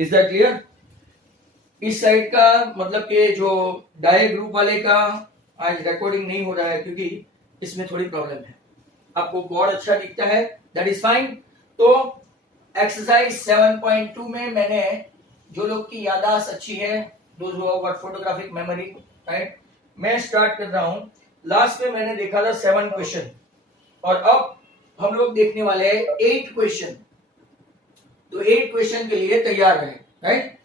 Is that clear? इस side का मतलब कि जो डाई ग्रुप वाले का आज रिकॉर्डिंग नहीं हो रहा है क्योंकि इसमें थोड़ी प्रॉब्लम है। आपको बोर्ड अच्छा दिखता है, दैट इज फाइन। तो एक्सरसाइज 7.2 में मैंने जो लोग की याददाश्त अच्छी है, those who have got photographic memory, right, मैं स्टार्ट कर रहा हूं। लास्ट में मैंने देखा था 7 क्वेश्चन और अब हम लोग देखने वाले हैं 8 क्वेश्चन। तो 8 क्वेश्चन के लिए तैयार रहे, right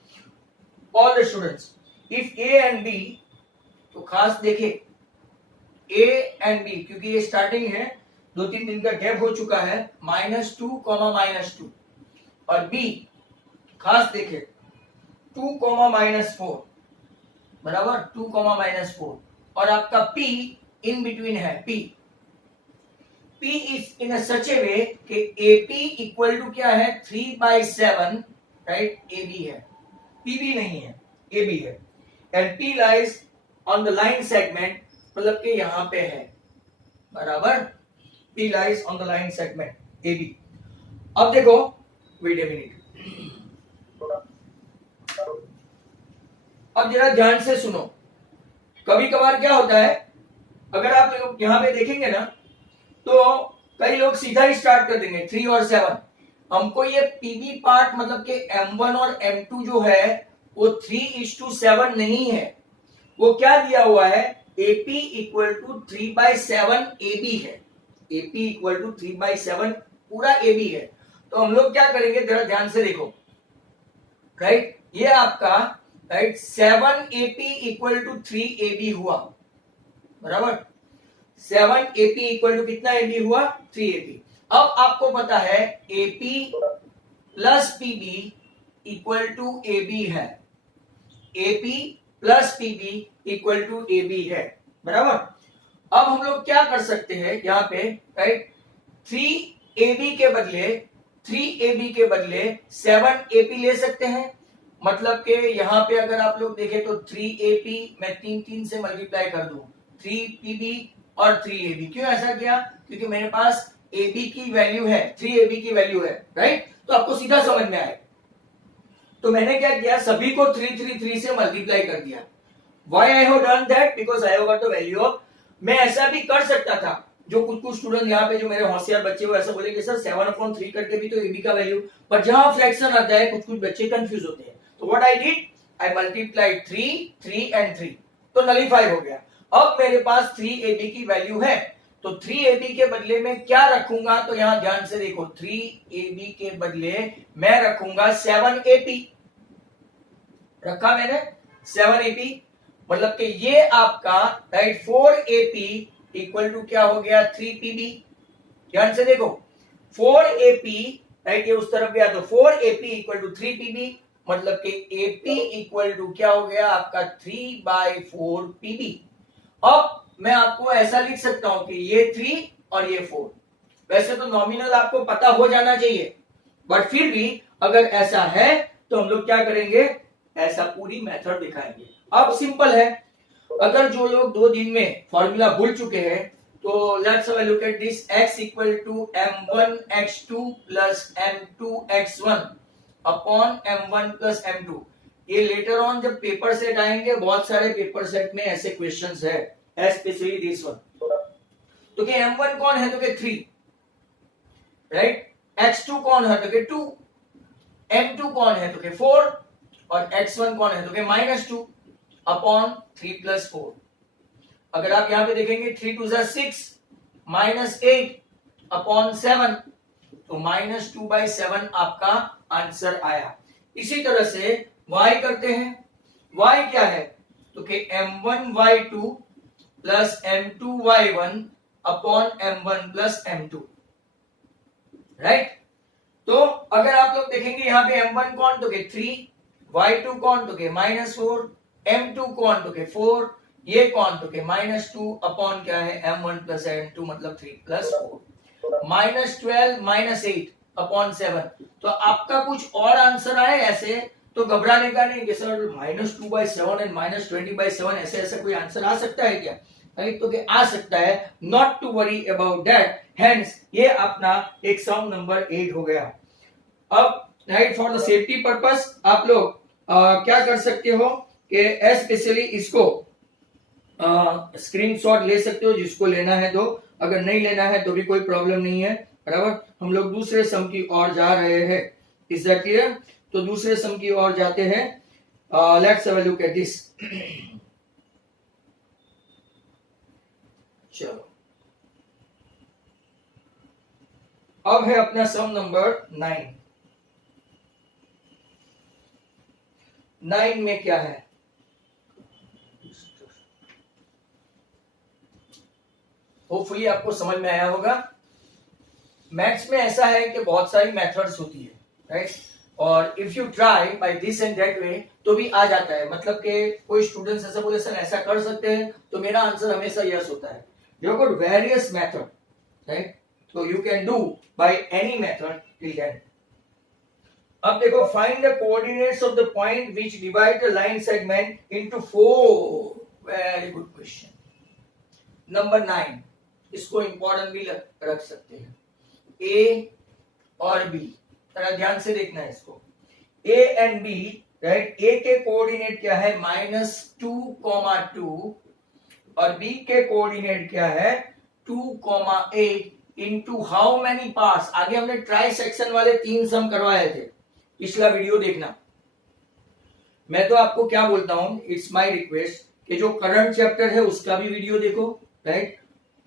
all the students. If a and b, तो खास देखे ए एंड बी क्योंकि ये स्टार्टिंग है, 2-3 दिन का गैप हो चुका है, -2, -2 और बी खास देखे 2, -4 बराबर 2, -4 और आपका P इन बिटवीन है P इज इन सच ए वे कि AP इक्वल टू क्या है 3/7, राइट, AB है, PB नहीं है, AB है and P lies on the line segment, मतलब कि यहां पे है, बराबर P lies on the line segment AB। अब देखो, वेट ए मिनट, अब जरा ध्यान से सुनो। कभी कभार क्या होता है, अगर आप लोग यहां पे देखेंगे ना तो कई लोग सीधा ही स्टार्ट कर देंगे 3 और 7। हमको ये पीबी पार्ट मतलब कि M1 और M2 जो है वो 3:7 नहीं है, वो क्या दिया हुआ है AP इक्वल टू 3/7 AB है, AP इक्वल टू 3/7 पूरा AB है। तो हम लोग क्या करेंगे, जरा ध्यान से देखो, राइट, ये आपका right 7AP equal to 3AB हुआ, बराबर 7AP इक्वल टू कितना AB हुआ 3AB। अब आपको पता है AP plus PB equal to AB है, AP plus PB equal to AB है, बराबर। अब हम लोग क्या कर सकते हैं यहाँ पे, राइट, 3AB के बदले 7AP ले सकते हैं। मतलब कि यहाँ पे अगर आप लोग देखें तो 3AP मैं 3 से मल्टीप्लाई कर दूं, 3PB और 3AB। क्यों ऐसा किया, क्योंकि मेरे पास AB की वैल्यू है, 3AB की वैल्यू है, राइट, तो आपको सीधा समझ में आए। तो मैंने क्या किया, सभी को 3 से मल्टीप्लाई कर दिया। Why I have done that? Because I have got the value of, मैं ऐसा भी कर सकता था, जो कुछ स्टूडेंट यहाँ पे जो मेरे होशियार बच्चे वो ऐसा बोलेंगे सर 7/3 करके भी तो AB का वैल्यू, पर जहां फ्रैक्शन आता है कुछ बच्चे कंफ्यूज होते हैं। तो what I did, I multiplied 3 and 3, तो नलीफाई हो गया। अब मेरे पास 3AB की वैल्यू है, तो 3AB के बदले में क्या रखूंगा, तो यहां ध्यान से देखो, 3AB के बदले मैं रखूंगा 7AP, रखा मैंने 7AP, मतलब कि ये आपका राइट 4AP इक्वल टू क्या हो गया 3PB। ध्यान से देखो 4AP, राइट, ये उस तरफ गया तो 4AP इक्वल टू 3PB, मतलब कि AP इक्वल टू क्या हो गया आपका 3/4PB। अब मैं आपको ऐसा लिख सकता हूं कि ये 3 और ये 4, वैसे तो नॉमिनल आपको पता हो जाना चाहिए, बट फिर भी अगर ऐसा है तो हम लोग क्या करेंगे, ऐसा पूरी मेथड दिखाएंगे। अब सिंपल है, अगर जो लोग 2 दिन में फॉर्मूला भूल चुके हैं तो let's have a look at this, x equal to m1x2 plus m2x1 upon m1 plus m2। ये लेटर ऑन जब पेपर सेट आएंगे, बहुत सारे पेपर सेट में ऐसे क्वेश्चंस है, स्पेशली दिस वन। तो कि m1 कौन है, तो कि 3, राइट, x2 कौन है, तो कि 2, m2 कौन है, तो कि 4 और x1 कौन है, तो कि -2 अपॉन 3 प्लस 4। अगर आप यहां पे देखेंगे 3 2 6 -8 अपॉन 7, तो -2/7 आपका आंसर आया। इसी तरह से y करते हैं, y क्या है, तो कि m1y2 plus m2y1 upon m1 plus m2, right. तो अगर आप लोग देखेंगे यहाँ पे m1 कौन, तो कि 3, y2 कौन, तो कि -4, m2 कौन, तो कि 4, ये कौन, तो कि -2 अपॉन क्या है m1 प्लस m2 मतलब 3 प्लस 4, -12 -8 अपॉन 7। तो आपका कुछ और आंसर आए ऐसे तो घबराने का नहीं कि सर -2/7 एंड -20/7 ऐसे ऐसा कोई आंसर आ सकता है क्या, राइट, तो कि आ सकता है, not to worry about that. Hence ये अपना एक सम नंबर 8 हो गया। अब right. For the safety purpose आप लोग क्या कर सकते हो कि स्पेशली इसको स्क्रीनशॉट ले सकते हो, जिसको लेना है तो, अगर नहीं लेना है तो भी कोई प्रॉब्लम नहीं है, बराबर। हम लोग दूसरे सम की ओर जा रहे हैं, इज दैट क्लियर? तो दूसरे सम की ओर जाते हैं। Let's have a look at this. चलो, अब है अपना सम नंबर 9। 9 में क्या है? होपफुली आपको समझ में आया होगा। मैथ्स में ऐसा है कि बहुत सारी मेथड्स होती है, राइट। और if you try by this and that way तो भी आ जाता है। मतलब कि कोई स्टूडेंट्स ऐसा बोले सर ऐसा कर सकते हैं, तो मेरा आंसर हमेशा यस होता है। There are various method, right. So you can do by any method till then. अब देखो, find the coordinates of the point which divide the line segment into 4. Very good question. Number 9. इसको important भी रख सकते हैं। A और B, जरा ध्यान से देखना है इसको। A and B, right. A के कोऑर्डिनेट क्या है? -2, और B के कोऑर्डिनेट क्या है? 2, 8 इंटू हाउ मेनी पार्ट्स। आगे हमने ट्राई सेक्शन वाले 3 सम करवाए थे, पिछला वीडियो देखना। मैं तो आपको क्या बोलता हूं, इट्स माय रिक्वेस्ट कि जो करंट चैप्टर है उसका भी वीडियो देखो, राइट।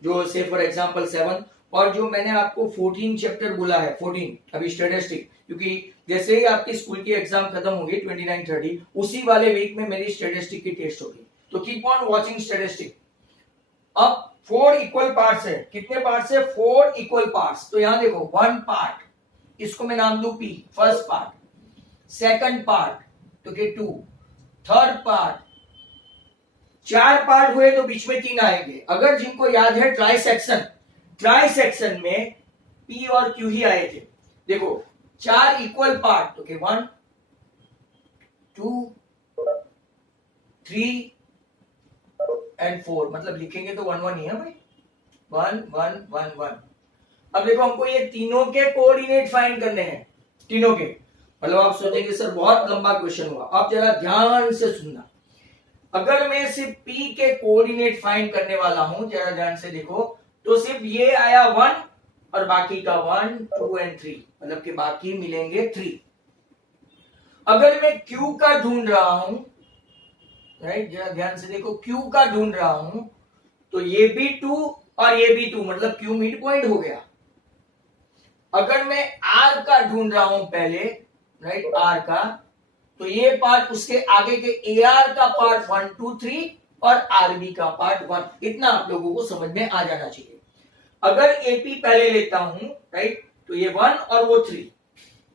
जो से फॉर एग्जांपल 7, और जो मैंने आपको 14 चैप्टर बोला है, 14 अभी स्टैटिस्टिक, क्योंकि जैसे ही आपकी स्कूल की एग्जाम खत्म होगी 29-30, उसी वाले वीक में मेरी स्टैटिस्टिक की टेस्ट होगी। तो कीप ऑन वाचिंग स्टैटिस्टिक। अब 4 इक्वल पार्ट्स है। कितने पार्ट्स है? 4 इक्वल पार्ट्स। तो यहां देखो, 1 पार्ट, इसको मैं नाम दूं P, first part. Second part तो के 2, थर्ड पार्ट। 4 पार्ट हुए तो बीच में 3 आएंगे। अगर जिनको याद है ट्राई सेक्शन में P और Q ही आए थे। देखो, 4 इक्वल पार्ट तो के 1, 2, 3 एंड 4, मतलब लिखेंगे तो 1 1 ही है भाई, 1 1 1 1। अब देखो, हमको ये तीनों के कोऑर्डिनेट फाइंड करने हैं, तीनों के। मतलब आप सोचेंगे सर बहुत लंबा क्वेश्चन हुआ। आप जरा ध्यान से सुनना। अगर मैं सिर्फ P के कोऑर्डिनेट फाइंड करने वाला हूं, जरा ध्यान से देखो, तो सिर्फ ये आया 1 और बाकी का 1 2 एंड 3, मतलब कि बाकी मिलेंगे 3। अगर मैं Q का ढूंढ रहा हूं, राइट, जरा ध्यान से देखो, Q का ढूंढ रहा हूं, तो ये भी 2 और ये भी 2, मतलब Q मिड पॉइंट हो गया। अगर मैं R का ढूंढ रहा हूं पहले, राइट, R का, तो ये पार्ट उसके आगे के AR का पार्ट 1 2 3 और RB का पार्ट 1। इतना आप लोगों को समझ में आ जाना चाहिए। अगर AP पहले लेता हूं, राइट, तो ये 1 और वो 3।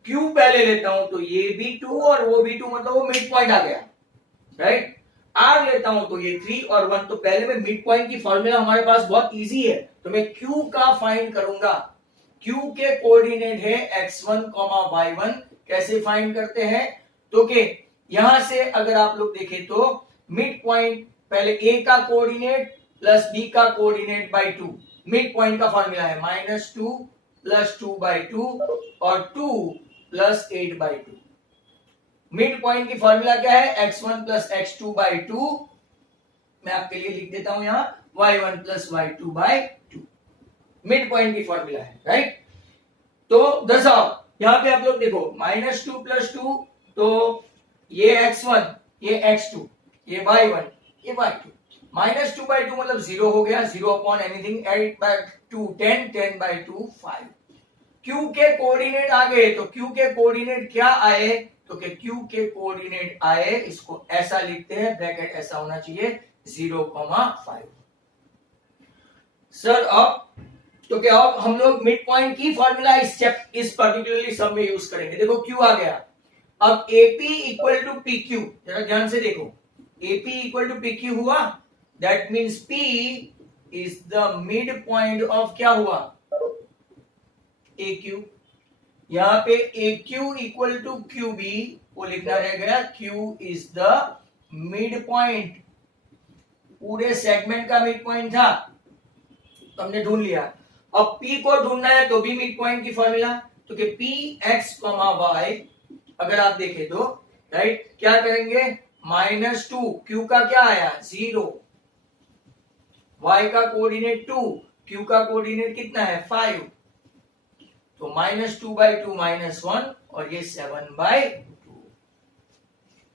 Q पहले लेता हूं तो ये भी 2 और वो भी 2, मतलब वो मिड पॉइंट आ गया, राइट। R लेता हूं तो ये 3 और 1। तो पहले में मिड पॉइंट की फॉर्मूला हमारे पास बहुत इजी है, तो मैं Q का फाइंड करूंगा। Q के कोऑर्डिनेट है x1, y1। कैसे फाइंड करते हैं? तो के यहां से अगर आप लोग देखें तो मिड पॉइंट पहले A का कोऑर्डिनेट प्लस B का कोऑर्डिनेट बाय 2। मिड पॉइंट का फॉर्मूला है -2 प्लस 2 बाय 2 और 2 प्लस 8 बाय 2। मिड पॉइंट की फॉर्मूला क्या है? x1 plus x2 bye 2। मैं आपके लिए लिख देता हूं यहां y1 plus y2 by 2। Mid point की फॉर्मूला है, राइट। तो दर्शाओ, यहां पे आप लोग देखो, -2 प्लस 2, तो ये x1, ये x2, ये y1, ये y2। -2 बाय 2 मतलब 0 हो गया, 0 upon anything, 8 by 2 10, 10 by 2 5। Q के कोऑर्डिनेट आ गए, तो Q के कोऑर्डिनेट क्या आए? तो कि Q के कोऑर्डिनेट आए, इसको ऐसा लिखते हैं, ब्रैकेट ऐसा होना चाहिए 0,5। सर अब तो क्या अब हम लोग मिड पॉइंट की फॉर्मूला इस पर्टिकुलरली सम में यूज करेंगे। देखो Q आ गया। अब AP इक्वल टू PQ, जरा ध्यान से देखो, AP इक्वल टू PQ हुआ, that means P is the mid point of क्या हुआ? AQ। यहां पे AQ इक्वल टू QB, वो लिखना रह गया, Q is the mid point, पूरे सेगमेंट का मिड पॉइंट था, तो हमने ढूंढ लिया। अब P को ढूंढना है तो भी मिड पॉइंट की फॉर्मूला, तो कि P x, y अगर आप देखें तो, राइट, क्या करेंगे, -2, क्यू का क्या आया 0, y का कोऑर्डिनेट 2, q का कोऑर्डिनेट कितना है 5, तो -2/2 -1 और ये 7/2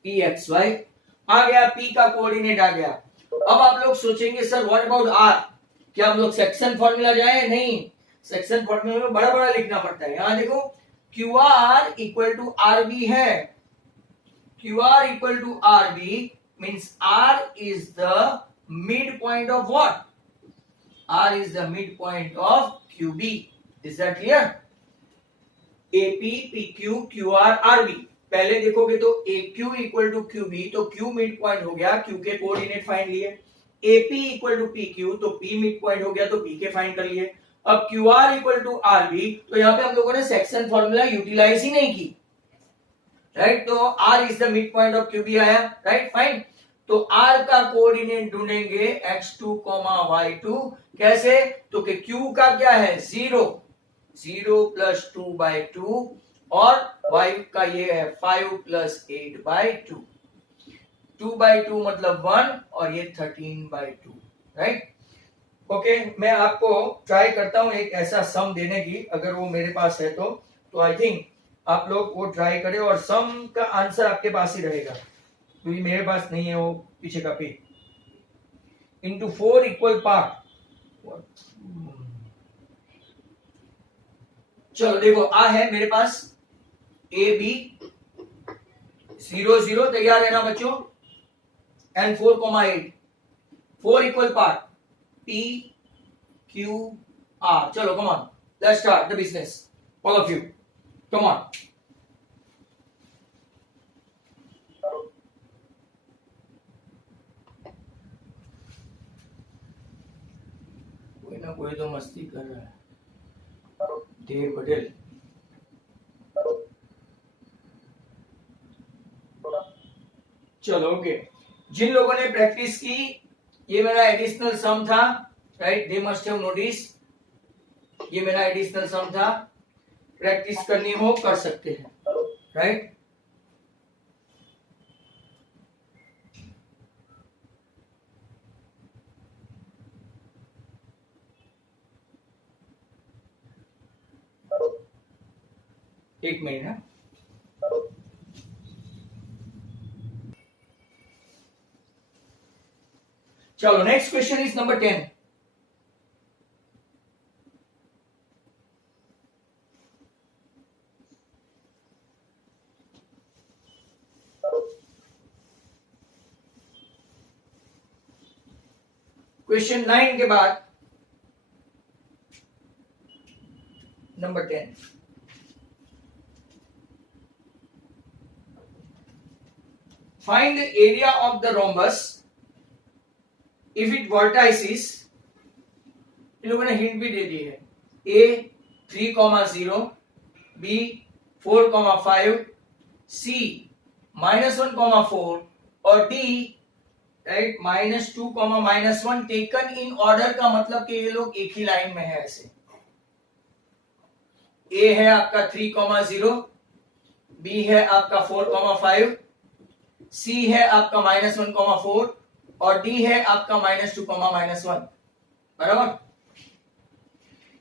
pxy आ गया, p का कोऑर्डिनेट आ गया। अब आप लोग सोचेंगे सर व्हाट अबाउट r, क्या हम लोग सेक्शन फॉर्मूला जाए? नहीं, सेक्शन फॉर्मूला में बड़ा बड़ा लिखना पड़ता है। यहां देखो QR इक्वल टू RB है, QR equal to RB means R is the mid point of what, R is the midpoint of QB. Is that clear? AP, PQ, QR, RB. पहले देखोगे तो AQ इक्वल टू QB, तो Q mid point हो गया, Q के coordinate find लिए। AP equal to PQ, तो P mid point हो गया, तो P के फाइंड कर लिए। अब QR इक्वल टू RB, तो यहाँ पे हम लोगों ने सेक्शन फॉर्मूला यूटिलाइज ही नहीं की, राइट, तो R is the mid point of QB आया, राइट, फाइन। तो R का कोऑर्डिनेट ढूंढेंगे x2, y2, कैसे, तो कि Q का क्या है 0, 0 + 2/2 और y का ये है 5 + 8/2, 2/2 मतलब 1 और ये 13/2, राइट। ओके, मैं आपको ट्राई करता हूं एक ऐसा सम देने की, अगर वो मेरे पास है तो आई थिंक आप लोग वो ट्राई करें और सम का आंसर आपके पास ही रहेगा, क्योंकि मेरे पास नहीं है वो पीछे का पेज। इनटू 4 इक्वल पार्ट, चलो देखो आ है मेरे पास AB 0 0 तैयार है ना बच्चों, and 4,8, 4 equal part P Q R, चलो कम on, let's start the business, all of you come on. कोई ना कोई तो मस्ती कर रहा है, देव पटेल। चलो ओके, जिन लोगों ने प्रैक्टिस की, ये मेरा एडिशनल सम था, right, they must have notice, ये मेरा एडिशनल सम था, प्रैक्टिस करनी हो कर सकते हैं, राइट। एक मिनट है, चलो next question is number 10। Question 9 के बाद number 10, find the area of the rhombus if it vertices, इन लोगों ने हिंट भी दे दी है, A 3,0, B 4,5, C -1,4 और D right -2, -1 taken in order, का मतलब कि ये लोग एक ही लाइन में है ऐसे। A है आपका 3,0, B है आपका 4,5, C है आपका -1,4 और D है आपका -2, -1, बराबर।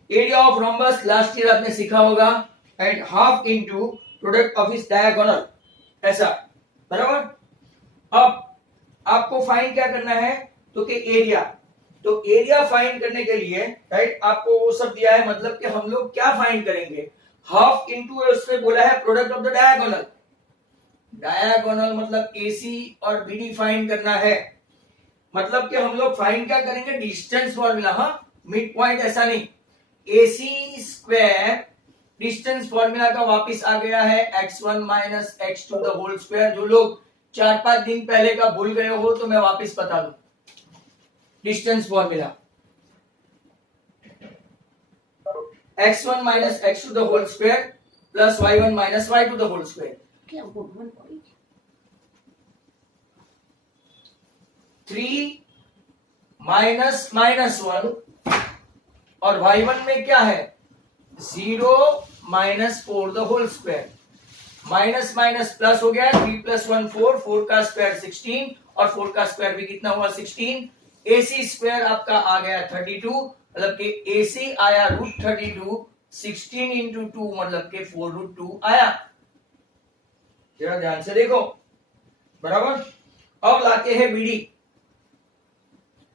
Area of rhombus last year आपने सीखा होगा, right, half into product of its diagonal, ऐसा, बराबर। अब आपको फाइंड क्या करना है, तो कि एरिया, तो एरिया फाइंड करने के लिए, राइट, आपको वो सब दिया है, मतलब कि हम लोग क्या फाइंड करेंगे, हाफ इनटू उसने बोला है product of the diagonal, diagonal मतलब AC और BD फाइंड करना है, मतलब कि हम लोग फाइंड क्या करेंगे, डिस्टेंस फॉर्मूला, हाँ, मिड पॉइंट ऐसा नहीं, AC स्क्वायर डिस्टेंस फॉर्मूला का वापस आ गया है, x1 - x2 the whole square. जो लोग 4-5 दिन पहले का भूल गए हो तो मैं वापस बता दूं, distance formula x1 - x2 the whole square plus y1 - y2 the whole square, 3 -1 और y1 में क्या है 0 - 4 the whole square minus minus plus हो गया, 3 + 1 4, 4 का स्क्वायर 16 और 4 का स्क्वायर भी कितना हुआ 16। AC स्क्वायर आपका आ गया 32, मतलब कि AC आया √32, 16 इंटू 2 मतलब के 4√2 आया। जरा ध्यान से देखो, बराबर। अब लाते हैं BD,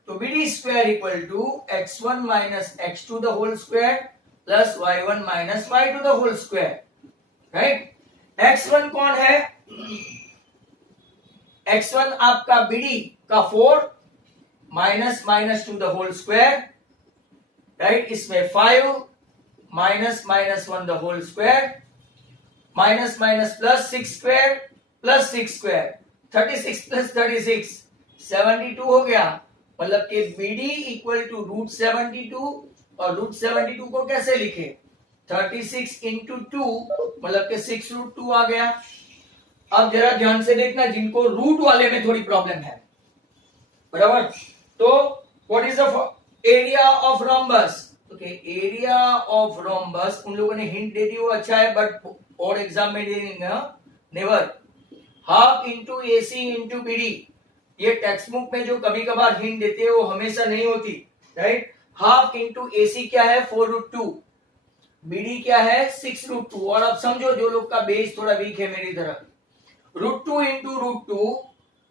तो BD square equal to x1 minus x2 the whole square plus y1 minus y2 the whole square, right. x1 कौन है, x1 आपका BD का 4 minus minus 2 the whole square, right. इसमें 5 minus minus 1 the whole square, minus minus plus 6 square plus 6 square, 36 plus 36 72 हो गया। मतलब कि BD equal to √72, और √72 को कैसे लिखे, 36 इंटू 2 मतलब कि 6√2 आ गया। अब जरा ध्यान से देखना, जिनको रूट वाले में थोड़ी प्रॉब्लम है, बराबर। तो what is the area of rhombus, okay, area of rhombus उन लोगों ने हिंट दे दी, वो अच्छा है, बट और एग्जाम में दे देंगे never. Half into AC into BD, ये टेक्स्ट बुक में जो कभी कभार हिंट देते हैं वो हमेशा नहीं होती, राइट। हाफ इंटू AC क्या है 4√2, BD क्या है 6√2। और अब समझो जो लोग का बेस थोड़ा वीक है मेरी तरफ, √2 इंटू √2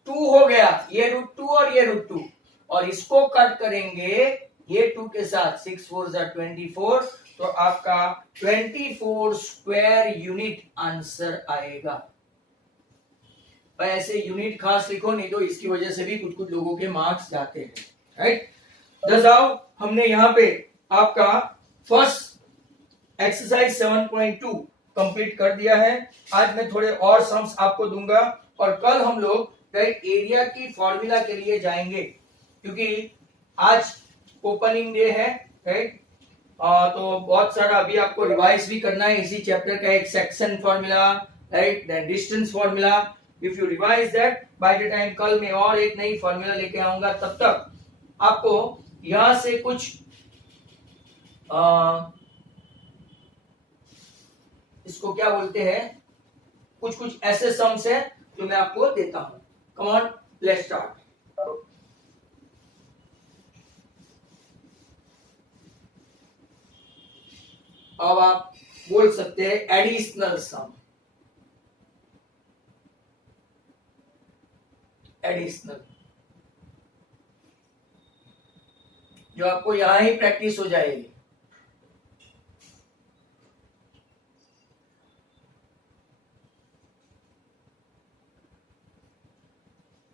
2 हो गया, ये √2 और ये √2, और इसको कट करेंगे ये 2 के साथ, 6 4 24, तो आपका 24 स्क्वायर यूनिट आंसर आएगा। ऐसे यूनिट खास लिखो, नहीं तो इसकी वजह से भी कुछ कुछ लोगों के मार्क्स जाते हैं, राइट। दसाओ हमने यहाँ पे आपका फर्स्ट एक्सरसाइज 7.2 कंप्लीट कर दिया है। आज मैं थोड़े और सम्स आपको दूंगा, और कल हम लोग राइट एरिया की फॉर्मूला के लिए जाएंगे, क्योंकि आज ओपनिंग डे है, राइट। तो बहुत सारा अभी आपको रिवाइज भी करना है इसी चैप्टर का, एक section formula, right, then distance formula. If you revise that by the time कल मैं और एक नई फॉर्मूला लेके आऊंगा, तब तक आपको यहां से कुछ इसको क्या बोलते हैं, कुछ कुछ ऐसे सम्स है जो मैं आपको देता हूं। कम ऑन, लेट्स स्टार्ट। अब आप बोल सकते हैं एडिशनल सम, एडिशनल, जो आपको यहां ही प्रैक्टिस हो जाएगी।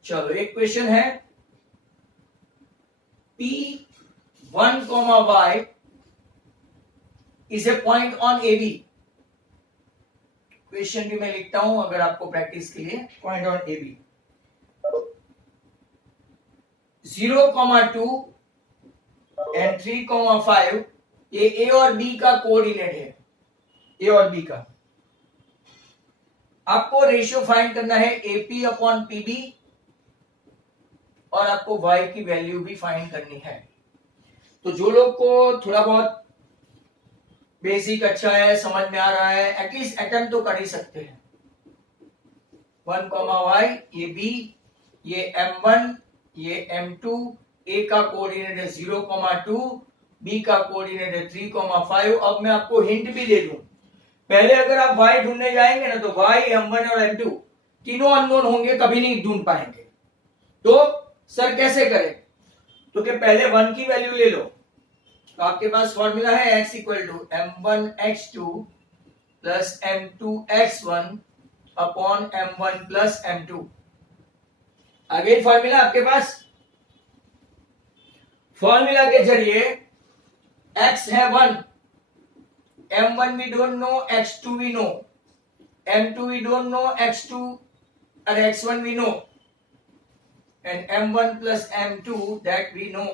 चलो एक क्वेश्चन है, P1, y is a point on AB। Question भी मैं लिखता हूं अगर आपको प्रैक्टिस के लिए, पॉइंट ऑन AB 0,2 एंड 3,5, ये A और B का कोऑर्डिनेट है, A और B का। आपको रेशियो फाइंड करना है AP अपॉन PB, और आपको y की वैल्यू भी फाइंड करनी है। तो जो लोग को थोड़ा बहुत बेसिक अच्छा है, समझ में आ रहा है, एटलीस्ट अटेम्प्ट तो कर ही सकते हैं। 1, y, ये B, ये M1, ये M2, A का कोऑर्डिनेट है 0,2, B का कोऑर्डिनेट है 3,5। अब मैं आपको हिंट भी दे दूं, पहले अगर आप y ढूंढने जाएंगे ना, तो y, M1 और M2 तीनों अननोन होंगे, कभी नहीं ढूंढ पाएंगे। तो सर कैसे करें, तो कि पहले 1 की वैल्यू ले लो, तो आपके पास फॉर्मूला है x equal to M1x2 plus M2x1 upon M1 plus M2। आगे फॉर्मूला आपके पास, फॉर्मूला के जरिए x है 1, M1 we don't know, x2 we know, M2 we don't know, x2 और x1 we know, and M1 plus M2 that we know।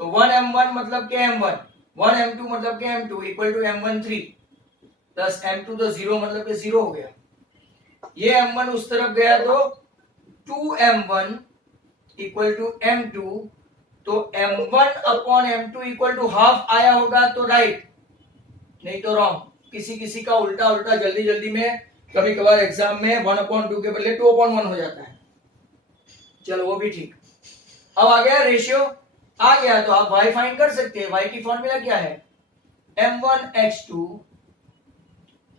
तो 1 M1 मतलब के M1, 1 M2 मतलब के M2 equal to M1 3 plus M2 तो 0 मतलब के 0 हो गया। ये M1 उस तरफ गया तो 2 M1 इक्वल टू M2, तो M1 upon M2 equal to half आया होगा तो राइट, नहीं तो रॉन्ग। किसी किसी का उल्टा उल्टा जल्दी जल्दी में कभी कभार एग्जाम में 1/2 के बदले 2/1 हो जाता है। चलो वो भी ठीक। अब आ गया रेशियो, आ गया तो आप y फाइंड कर सकते हैं। y की फॉर्मूला क्या है, m1x2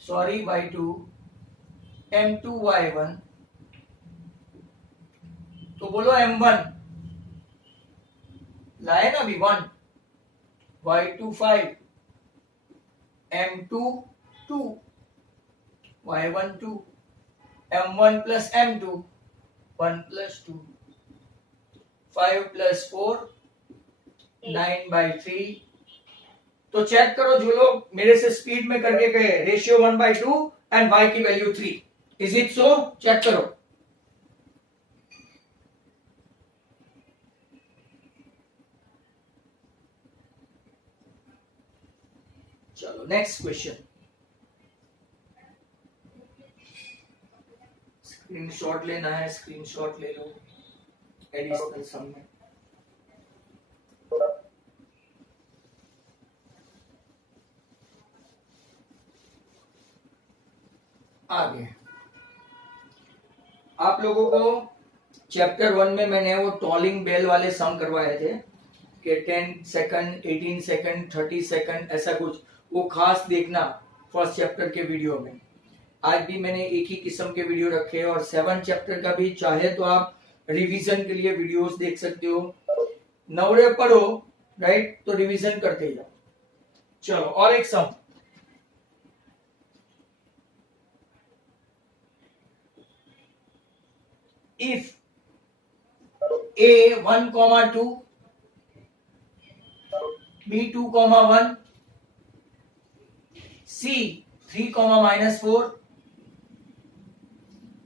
सॉरी y2 m2y1, तो बोलो m1 लाए ना अभी 1, y2 5, m2 2, y1 2, m1 plus m2 1 plus 2, 5 plus 4 9/3। तो चेक करो जो लोग मेरे से स्पीड में करके गए, रेशियो 1/2 एंड y की value 3, is it so? Check करो। चलो नेक्स्ट क्वेश्चन, स्क्रीनशॉट लेना है, स्क्रीनशॉट ले लो एडिशनल सम में। आगे आप लोगों को चैप्टर 1 में मैंने वो टॉलिंग बेल वाले सम करवाए थे कि 10 सेकंड 18 सेकंड 30 सेकंड ऐसा कुछ, वो खास देखना फर्स्ट चैप्टर के वीडियो में। आज भी मैंने एक ही किस्म के वीडियो रखे और 7 चैप्टर का भी चाहे तो आप रिवीजन के लिए वीडियोस देख सकते हो। नवरे पढ़ो राइट, तो रिवीजन करते जाओ। चलो और एक सम, if a 1,2 b 2,1 c 3,-4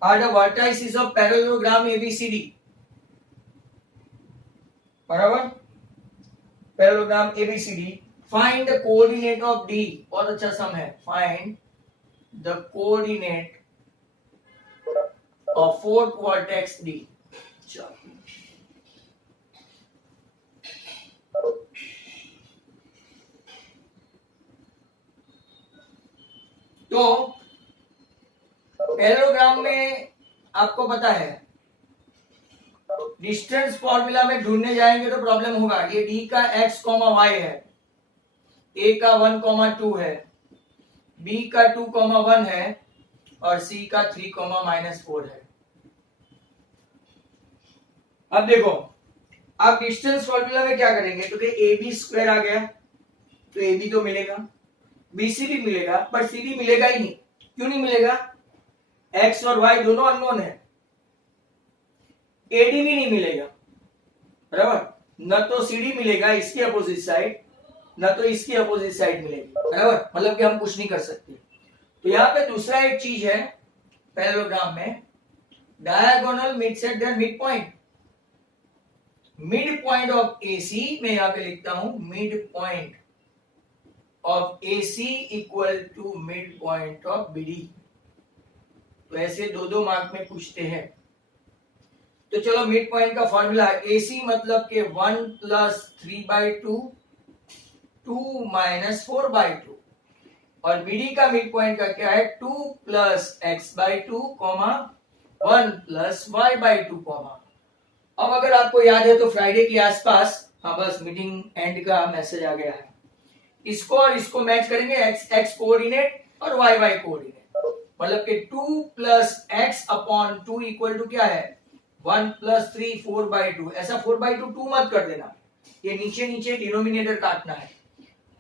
are the vertices of parallelogram ABCD, बराबर, parallelogram ABCD, find the coordinate of D, बहुत अच्छा सम है, find the coordinate of fourth vertex D। चलो तो पैरेललोग्राम में आपको पता है डिस्टेंस फॉर्मूला में ढूंढने जाएंगे तो प्रॉब्लम होगा। ये D का x, y है, A का 1,2 है, B का 2,1 है और C का 3,-4 है। अब देखो आप डिस्टेंस फॉर्मूला में क्या करेंगे, तो ए बी स्क्वायर आ गया तो ए बी तो मिलेगा, बी सी भी मिलेगा, पर सी डी मिलेगा ही नहीं। क्यों नहीं मिलेगा, एक्स और वाई दोनों अननोन है, एडी भी नहीं मिलेगा, बराबर। न तो सी डी मिलेगा इसकी अपोजिट साइड, न तो इसकी अपोजिट साइड मिलेगी, बराबर, मतलब कि हम कुछ नहीं कर सकते। तो यहां पे दूसरा एक चीज है पैरेललोग्राम में, diagonal meets at their mid point. Mid point of AC मैं यहां पे लिखता हूं, mid point of AC equal to mid point of BD। तो ऐसे दो मार्क में पूछते हैं। तो चलो मिड पॉइंट का फॉर्मूला है AC मतलब के 1 + 3/2 2 - 4/2 और BD का मिड पॉइंट का क्या है 2 + x/2 1 + y/2। अब अगर आपको याद है तो फ्राइडे के आसपास, हाँ बस मीटिंग एंड का मैसेज आ गया है, इसको और इसको मैच करेंगे, x कोऑर्डिनेट और y कोऑर्डिनेट, मतलब कि 2 + x/2 इक्वल टू क्या है 1 + 3 4/2। ऐसा 4/2 2 मत कर देना, ये नीचे नीचे डिनोमिनेटर काटना है।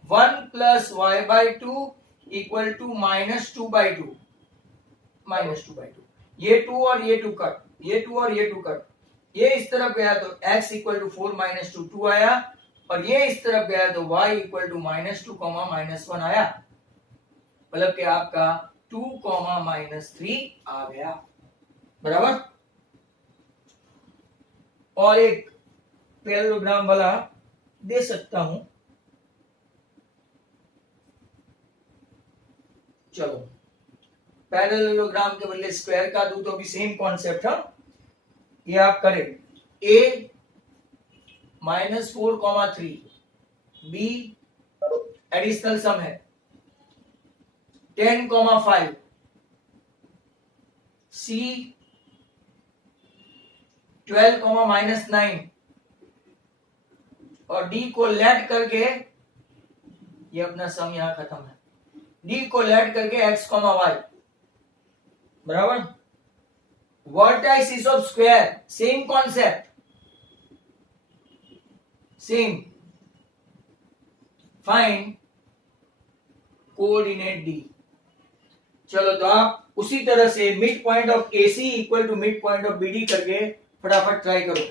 1 + y/2 इक्वल टू -2/2, ये 2 और ये 2 कट, ये 2 और ये 2 कट, ये इस तरफ गया तो x इक्वल टू 4 - 2 2 आया, और ये इस तरफ गया तो y इक्वल टू -2, -1 आया, मतलब कि आपका 2, -3 आ गया, बराबर। और एक पैरेललोग्राम वाला दे सकता हूं, चलो पैरेललोग्राम के बदले स्क्वायर का दूं तो भी सेम कॉन्सेप्ट है। ये आप करें A -4, 3 B एडिशनल सम है 10,5, C 12,-9 और D को लेट करके, ये अपना सम यहां खत्म है, D को लेट करके x, y, बराबर। Vertices of square, same concept, same, find coordinate D. चलो तो आप उसी तरह से mid point of AC equal to mid point of BD करके फटाफट ट्राई करो।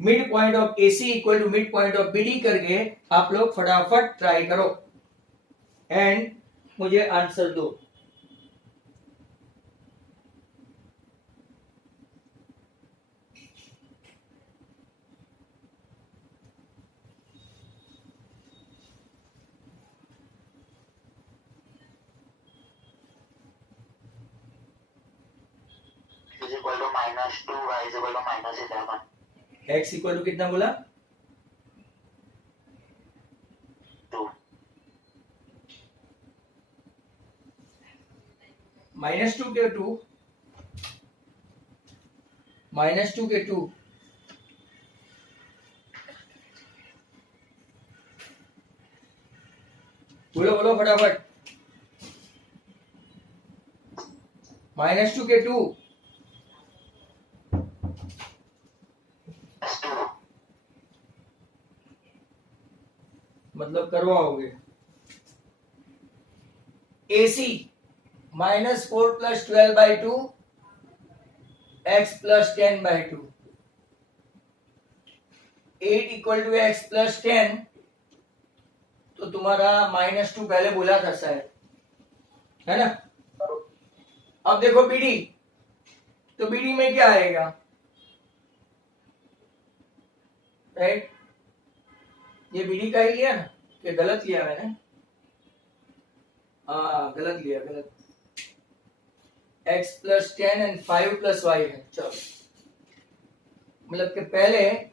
Mid point of AC equal to mid point of BD करके आप लोग फटाफट ट्राई करो एंड मुझे आंसर दो। -2, y -11। x इक्वल टू कितना बोला? 2। -2 के 2, -2 के 2, बोलो बोलो फटाफट। -2 के 2, मतलब करवाओगे। AC -4 + 12/2 x + 10/2, 8 = x + 10, तो तुम्हारा -2 पहले बोला था शायद, है ना। अब देखो BD, तो BD में क्या आएगा, राइट? ये BD का ही लिया ना, कि गलत लिया मैंने? हाँ गलत लिया, गलत। x + 10 एंड 5 + y है। चलो मतलब कि पहले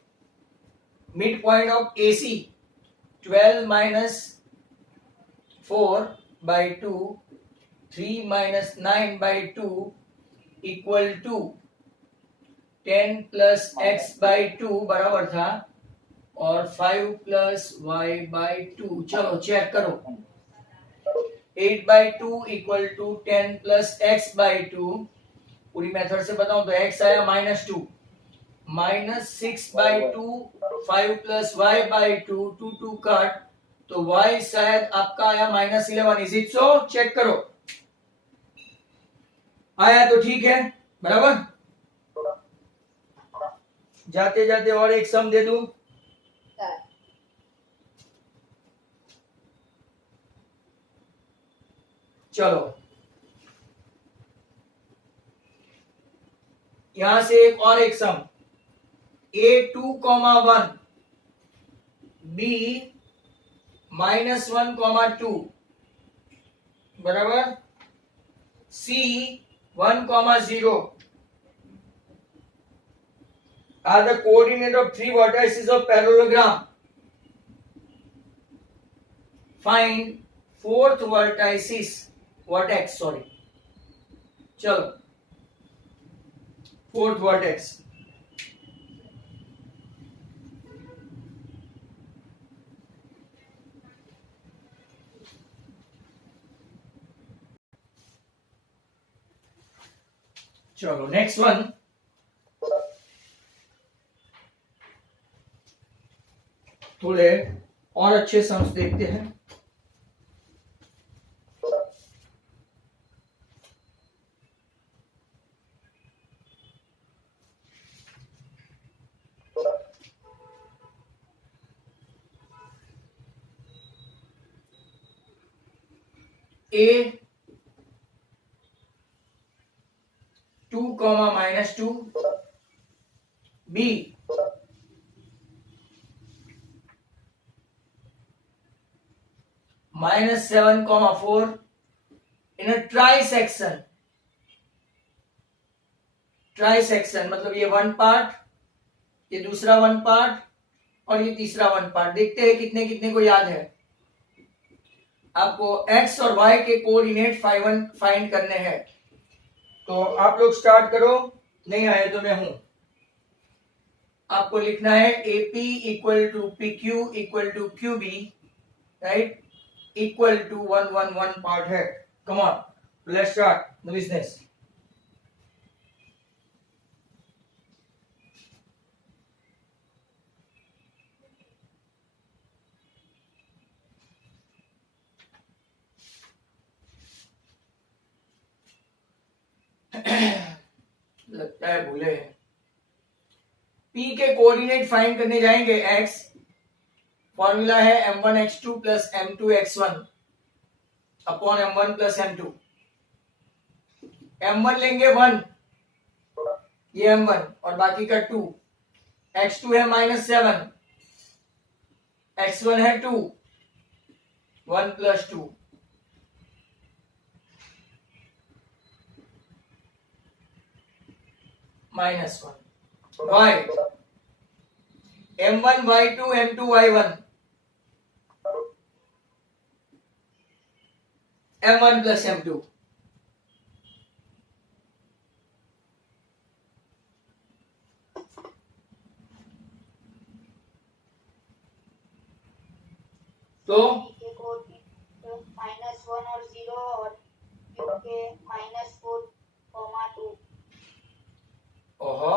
mid point of AC 12 - 4/2, 3 - 9/2 equal to 10 + x/2 बराबर था और 5 + y/2। चलो चेक करो, 8/2 इक्वल टू 10 + x/2। पूरी मेथड से बताऊं तो x आया -2, -6/2, 5 + y/2, 2 कट, तो y शायद आपका आया -11। Is it so? चेक करो, आया तो ठीक है, बराबर। जाते जाते और एक सम दे दूं, चलो यहां से एक सम, A2,1, B -1,2 बराबर, C 1,0 are the coordinate of 3 vertices of parallelogram. Find fourth vertex, sorry. चलो fourth vertex, चलो नेक्स्ट वन। थोड़े और अच्छे सम्स देखते हैं। A 2, -2, B -7, 4 in a trisection मतलब ये वन पार्ट, ये दूसरा वन पार्ट और ये तीसरा वन पार्ट। देखते हैं कितने कितने को याद है। आपको x और y के कोऑर्डिनेट फाइंड करने हैं। तो आप लोग स्टार्ट करो, नहीं आए तो मैं हूं। आपको लिखना है AP equal to PQ equal to QB, right, equal to 1 1 1 part है। Come on, let's start the business. लगता है भूले हैं। P के कोऑर्डिनेट फाइंड करने जाएंगे x, फॉर्मूला है m1x2 plus m2x1 upon m1 plus m2। m1 लेंगे 1, ये m1 और बाकी का 2। x2 है -7, x1 है 2, 1 plus 2 -1। y m1 y2 m2 y1 m1 plus m2। तो के कोऑर्डिनेट -1 और 0 और क्यू के -4, 2। ओहो,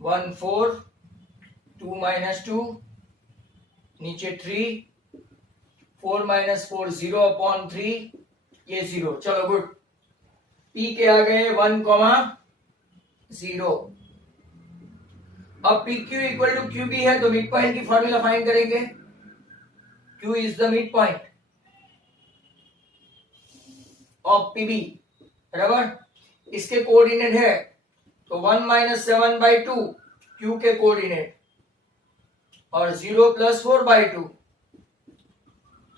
1 4 2 -2 नीचे 3, 4 -4 0 अपॉन 3, ये 0। चलो गुड, P के आ गए 1 0। अब PQ इक्वल टू QB है तो मिड पॉइंट की फॉर्मूला फाइंड करेंगे। Q is the mid point of PB, बराबर। इसके कोऑर्डिनेट है तो 1 -7/2 Q के कोऑर्डिनेट और 0 + 4/2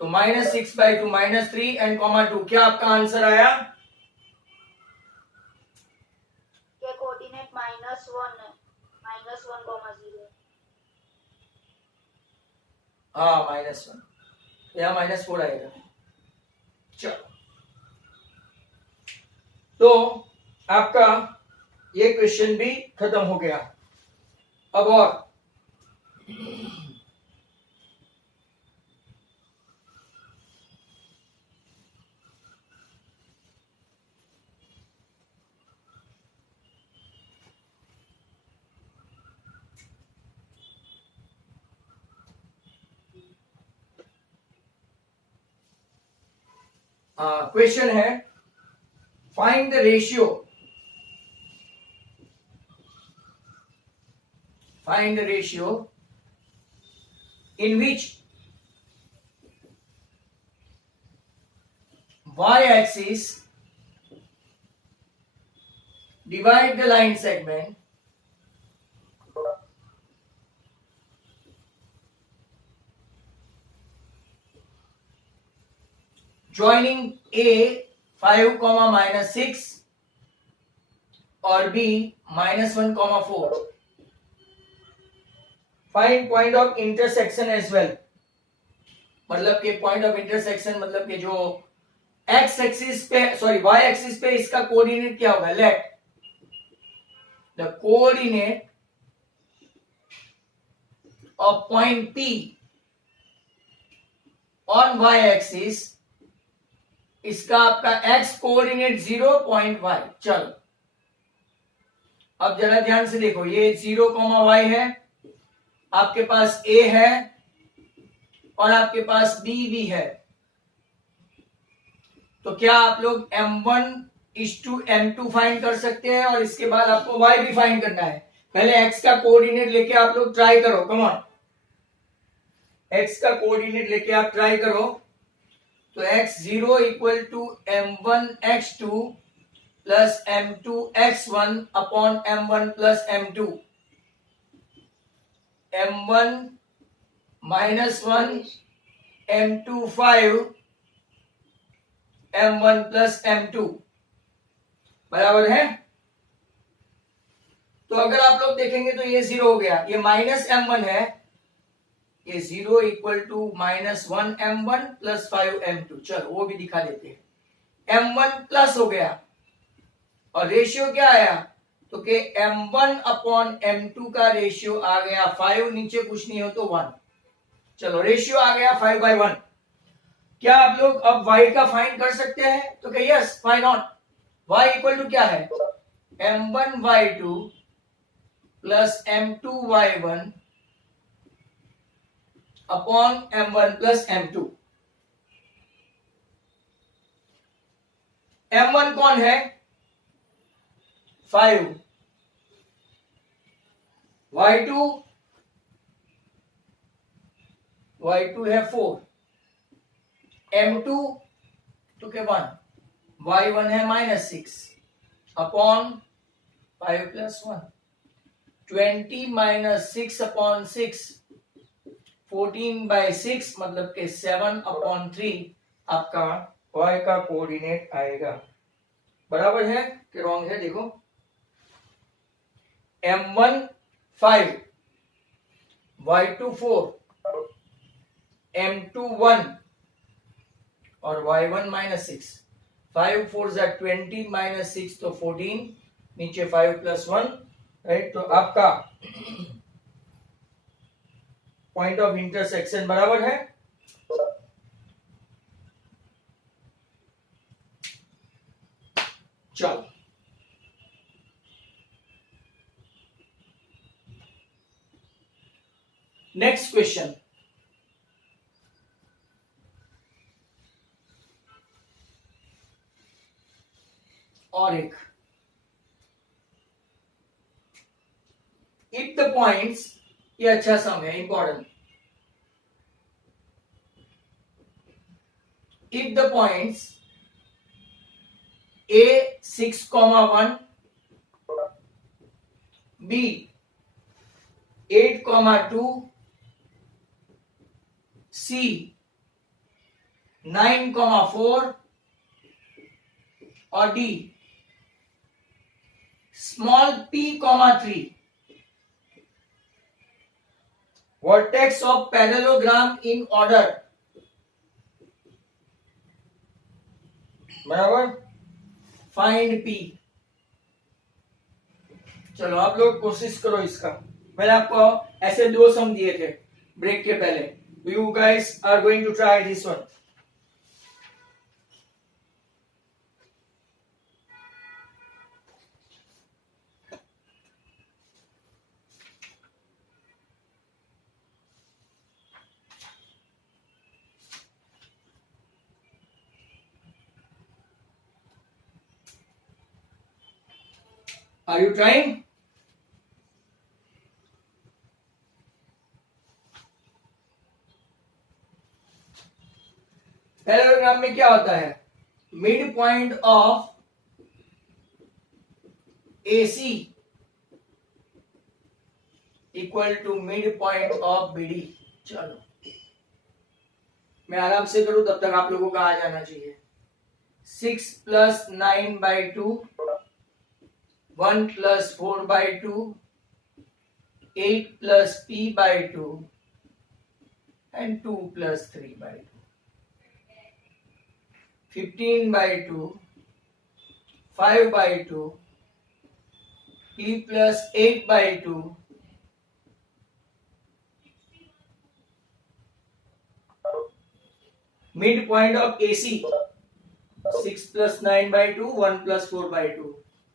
तो -6/2 -3 एंड -2। क्या आपका आंसर आया? के कोऑर्डिनेट -1 है, -1, 0। हाँ -1, यहाँ -4 आएगा। चलो, तो आपका ये क्वेश्चन भी खत्म हो गया। अब और क्वेश्चन है, find the ratio, find the ratio in which y-axis divide the line segment joining A 5, -6 और B -1, 4। Find point of intersection as well, मतलब कि पॉइंट ऑफ इंटरसेक्शन मतलब कि जो एक्स एक्सिस पे, सॉरी वाई एक्सिस पे इसका कोऑर्डिनेट क्या होगा? Let the coordinate of point P on Y axis, इसका आपका एक्स कोऑर्डिनेट 0 पॉइंट y। चलो अब जरा ध्यान से देखो, ये 0, y है, आपके पास A है और आपके पास B भी है। तो क्या आप लोग m1:m2 फाइंड कर सकते हैं और इसके बाद आपको y भी फाइंड करना है। पहले x का कोऑर्डिनेट लेके आप लोग ट्राई करो, कम ऑन, x का कोऑर्डिनेट लेके आप ट्राई करो। तो x0 equal to m1x2 plus m2x1 upon m1 plus m2। m1 -1 m2 5 m1 plus m2 बराबर है। तो अगर आप लोग देखेंगे तो ये 0 हो गया, ये -m1 है ये 0 equal to -1m1 plus 5m2। चलो वो भी दिखा देते हैं। m1 प्लस हो गया और रेशियो क्या आया, तो कि m1 अपॉन m2 का रेशियो आ गया 5, नीचे कुछ नहीं हो तो 1। चलो रेशियो आ गया 5/1। क्या आप लोग अब y का फाइंड कर सकते हैं, तो कि yes, why not. y equal to क्या है, m1y2 plus m2y1 upon m1 plus m2। m1 कौन है, 5, y2 है 4, m2 तो के 1, y1 है -6 अपॉन 5 प्लस 1। 20 माइनस 6 अपॉन 6, 14/6 मतलब के 7/3 आपका y का कोऑर्डिनेट आएगा। बराबर है कि रॉन्ग है, देखो m1 5, y2 4, m2 1 और y1 -6। 5 4 20 माइनस 6 तो 14, नीचे 5 प्लस 1, राइट। तो आपका पॉइंट ऑफ इंटरसेक्शन बराबर है। चलो नेक्स्ट क्वेश्चन। और एक, इफ द पॉइंट्स, ये अच्छा सम है, important. If the points a 6,1, b 8,2, c 9,4 और d small p, 3, vertex of parallelogram in order. बराबर, फाइंड p। चलो आप लोग कोशिश करो इसका। मैंने आपको ऐसे 2 सम दिए थे ब्रेक के पहले। You guys are going to try this one. Are you trying? Parallelogram में क्या होता है, mid point of AC equal to mid point of BD। चलो मैं आराम से करूं तब तक आप लोगों का आ जाना चाहिए। 6 + 9/2, 1 + 4/2, 8 + p/2 and 2 + 3/2, 15/2, 5/2, p + 8/2, mid point of AC 6 + 9/2, 1 + 4/2,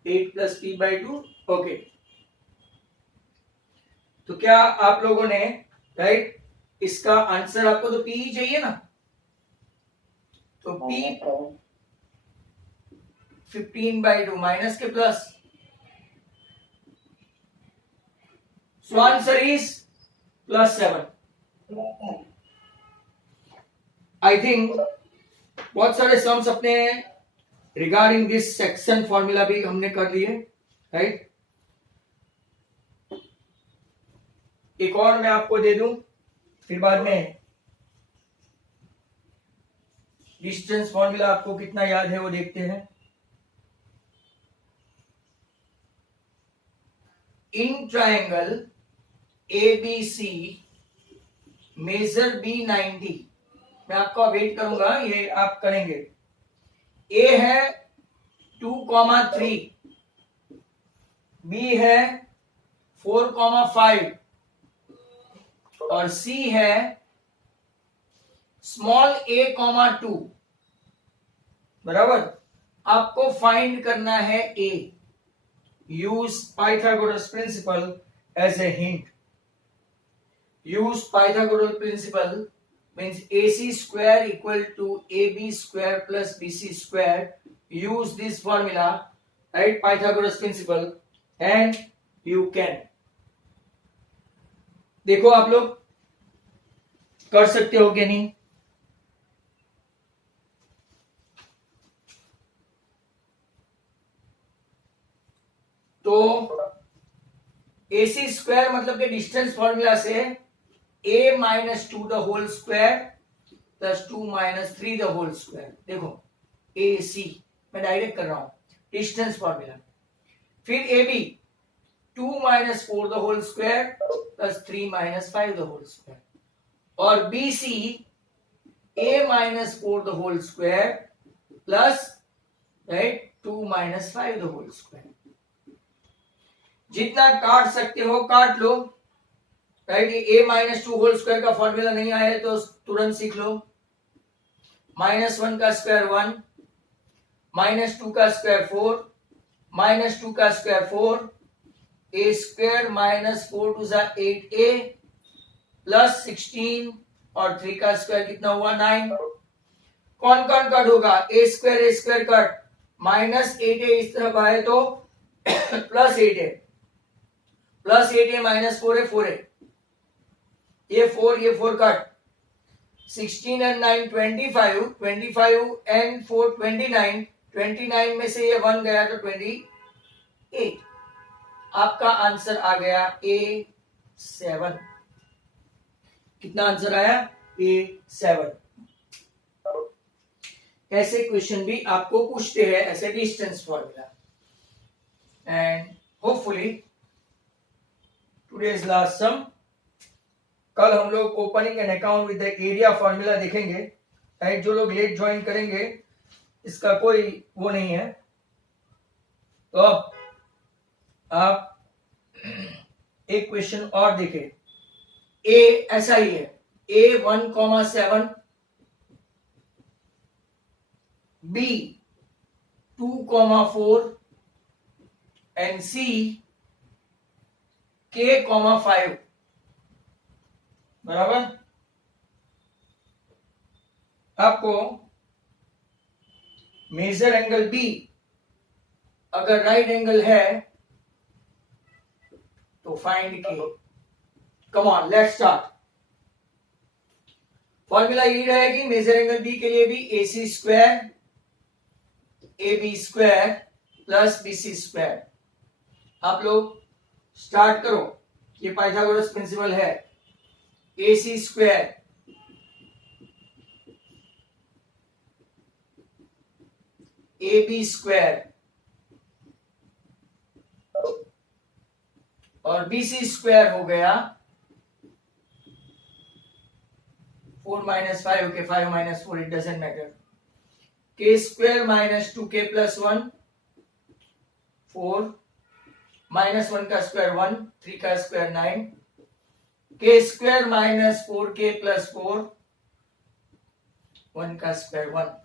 8 + p/2। Okay, तो क्या आप लोगों ने, राइट, इसका आंसर आपको तो p ही चाहिए ना, तो p 15/2 माइनस के plus, so answer is +7। I think बहुत सारे सम्स अपने रिगार्डिंग दिस सेक्शन फॉर्मूला भी हमने कर लिए, राइट। एक और मैं आपको दे दूं, फिर बाद में डिस्टेंस फॉर्मूला आपको कितना याद है वो देखते हैं। In triangle ABC measure B 90। मैं आपका वेट करूंगा, ये आप करेंगे। ए है 2,3, बी है 4,5 और सी है स्मॉल a,2। बराबर। आपको फाइंड करना है a. Use Pythagoras principle as a hint. Use Pythagoras principle means AC square equal to AB square plus BC square. Use this formula, right? Pythagoras principle, and you can. देखो आप लोग कर सकते हो कि नहीं? तो AC स्क्वायर मतलब कि डिस्टेंस फॉर्मूला से a minus 2 the whole square plus 2 minus 3 the whole square। देखो AC मैं डायरेक्ट कर रहा हूं, डिस्टेंस फॉर्मूला। फिर AB 2 minus 4 the whole square plus 3 minus 5 the whole square। और BC a minus 4 the whole square plus right 2 minus 5 the whole square। जितना काट सकते हो काट लो, राइट। ये a माइनस 2 होल स्क्वायर का फॉर्मूला नहीं आया तो तुरंत सीख लो। -1 का स्क्वायर 1, -2 का स्क्वायर 4, -2 का square 4, a square -4 to 8a plus 16 और 3 का स्क्वायर कितना हुआ 9। कौन कौन कट होगा? a स्क्वायर कट, -8a इस तरफ आए तो +8a, +8a -4a 4a, ये 4 कट। 16 and 9 25, 25 and 4 29, 29 में से ये 1 गया तो 28। आपका आंसर आ गया A7। कितना आंसर आया? A7। ऐसे क्वेश्चन भी आपको पूछते हैं, ऐसे distance formula. And hopefully today's last sum. कल हम लोग opening an account with the area formula देखेंगे, राइट। जो लोग लेट ज्वाइन करेंगे इसका कोई वो नहीं है। तो अब आप एक क्वेश्चन और देखें। ए ऐसा ही है, A 1,7, B 2,4 and C K,5। बराबर। आपको मेजर एंगल बी अगर राइट एंगल है तो फाइंड के। कम ऑन लेट्स स्टार्ट। फॉर्मूला यही रहेगी मेजर एंगल बी के लिए भी, AC square AB square plus BC square. आप लोग स्टार्ट करो, ये पाइथागोरस प्रिंसिपल है। AC स्क्वायर AB स्क्वायर और BC स्क्वायर हो गया 4 - 5, okay 5 - 4 it doesn't matter. K square -2K + 1 4, -1 का स्क्वायर 1, 3 का स्क्वायर 9, K स्क्वायर -4K + 4, 1 का स्क्वायर 1।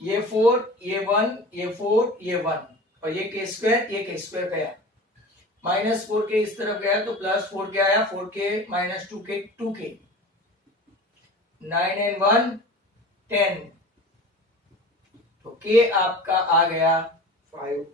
ये 4, ये 1, ये 4, ये 1 और ये K स्क्वायर, ये K स्क्वायर गया। -4K इस तरफ गया तो +4K आया, 4K -2K 2K, 9 and 1 10, तो K आपका आ गया 5।